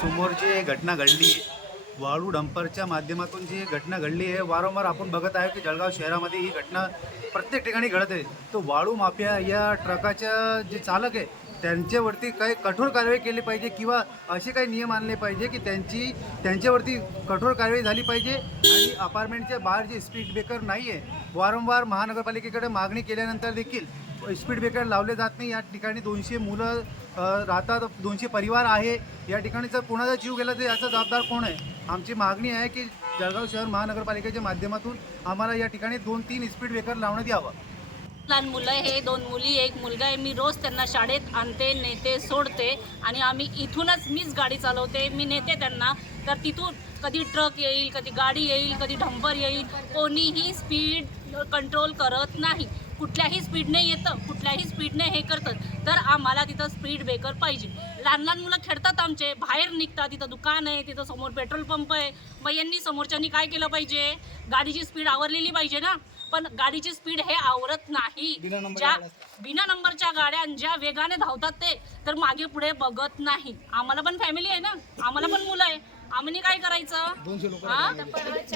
समोर जी घटना घडली आहे वाळू डंपरच्या माध्यमातून जी घटना घडली आहे वारंवार आपण बघत आहे की जळगाव शहरामध्ये ही घटना प्रत्येक ठिकाणी घडत आहे. तो वाळू माफिया या ट्रकाच्या जे चालक आहे त्यांच्यावरती काही कठोर कारवाई केली पाहिजे किंवा असे काही नियम आणले पाहिजे की त्यांची त्यांच्यावरती कठोर कारवाई झाली पाहिजे आणि अपार्टमेंटच्या बाहेर जे स्पीड ब्रेकर नाही आहे वारंवार महानगरपालिकेकडे मागणी केल्यानंतर देखील स्पीड ब्रेकर लावले जात नाही. या ठिकाणी दोनशे मुलं राहतात दोनशे परिवार आहे. या ठिकाणी जर कोणाचा जीव गेला तर याचा जबाबदार कोण आहे? आमची मागणी आहे की जळगाव शहर महानगरपालिकेच्या माध्यमातून आम्हाला या ठिकाणी दोन तीन स्पीड ब्रेकर लावण्यात यावं. लहान मुलं हे दोन मुली एक मुलगा आहे. मी रोज त्यांना शाळेत आणते नेते सोडते आणि आम्ही इथूनच मीच गाडी चालवते. मी नेते त्यांना. तर तिथून कधी ट्रक येईल कधी गाडी येईल कधी ढंपर येईल कोणीही स्पीड कंट्रोल करत नाही. कुठल्याही स्पीडने येतं कुठल्याही स्पीडने हे करतात तर आम्हाला तिथं स्पीड ब्रेकर पाहिजे. लहान लहान मुलं खेळतात आमचे बाहेर निघतात तिथं दुकान आहे तिथं समोर पेट्रोल पंप आहे. मग यांनी समोरच्यांनी काय केलं पाहिजे? गाडीची स्पीड आवरलेली पाहिजे ना? पण गाडीची स्पीड हे आवरत नाही. ज्या बिना नंबरच्या गाड्या ज्या वेगाने धावतात ते तर मागे पुढे बघत नाही. आम्हाला पण फॅमिली आहे ना? आम्हाला पण मुलं आहे. आम्ही काय करायचं? हा?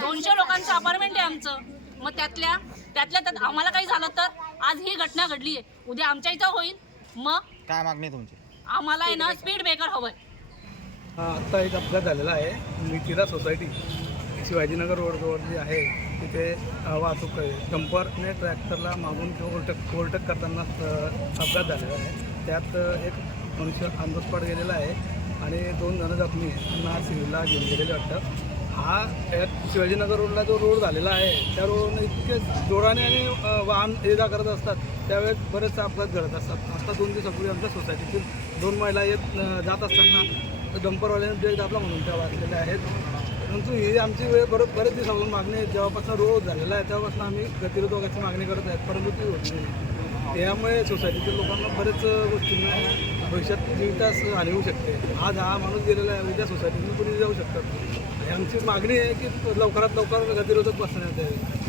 दोनशे लोकांचं अपार्टमेंट आहे आमचं. मग त्यातल्या त्यातल्या त्यात आम्हाला काही झालं तर आज ही घटना घडली आहे. उद्या आमच्या इथं होईल. मग काय मागणी आहे तुमची? आम्हाला आहे ना स्पीड ब्रेकर हवंय हा आत्ता एक अपघात झालेला आहे. मिथिला सोसायटी शिवाजीनगर रोडजवळ जी आहे तिथे अ, वाहतूक आहे. डंपरने ट्रॅक्टरला मागून किंवा ओव्हरटक ओव्हरटक करताना अ, अपघात झालेला आहे. त्यात अ, एक मनुष्य ऑन द स्पॉट गेलेला आहे आणि दोन जण जखमी आहेत. त्यांना सिव्हिलला घेऊन गेलेले वाटतं. हा शिवाजीनगर रोडला जो रोड झालेला आहे त्या रोडवरून इतके जोराने आणि वाहन ये जा करत असतात. त्यावेळेस बरेचसे अपघात घडत असतात. आता दोन दिवसापूर्वी आमच्या सोसायटीतील दोन महिला येत जात असताना डंपरवाल्याने ब्रेक दाबला म्हणून त्या वाचलेल्या आहेत. परंतु ही आमची वेळ बरोबर बरेच दिवसापासून मागणी जेव्हापासून रोड झालेला आहे तेव्हापासून आम्ही गतिरोधकाची मागणी करत आहेत. परंतु ती होत नाही. त्यामुळे सोसायटीतील लोकांना बरेच गोष्टींना भविष्यात जीवितास हानी होऊ शकते. आज हा माणूस गेलेला आहे उद्या सोसायटीतून कुणी जाऊ शकतात आमची मागणी आहे की लवकरात लवकर गतिरोधक बसण्यात यावे.